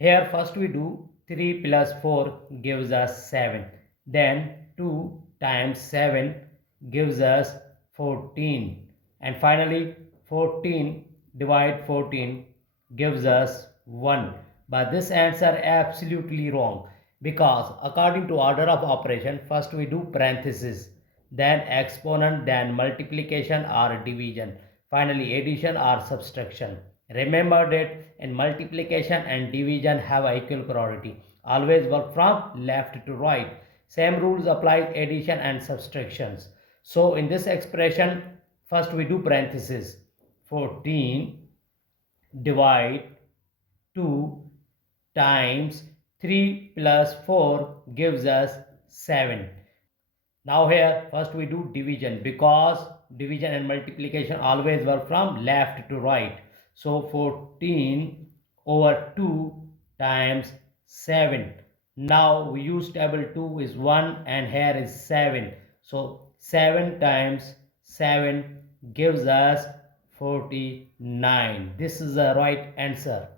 Here first we do 3 plus 4 gives us 7. Then 2 times 7 gives us 14. And finally 14 divide 14 gives us 1. But this answer absolutely wrong, because according to order of operation, first we do parenthesis, then exponent, then multiplication or division, finally addition or subtraction. Remember that in multiplication and division have equal priority. Always work from left to right. Same rules apply addition and subtractions. So in this expression, first we do parenthesis. 14 divide 2 times 3 plus 4 gives us 7. Now here first we do division, because division and multiplication always work from left to right. So 14 over 2 times 7. Now we use table 2 is 1 and here is 7. So 7 times 7 gives us 49. This is the right answer.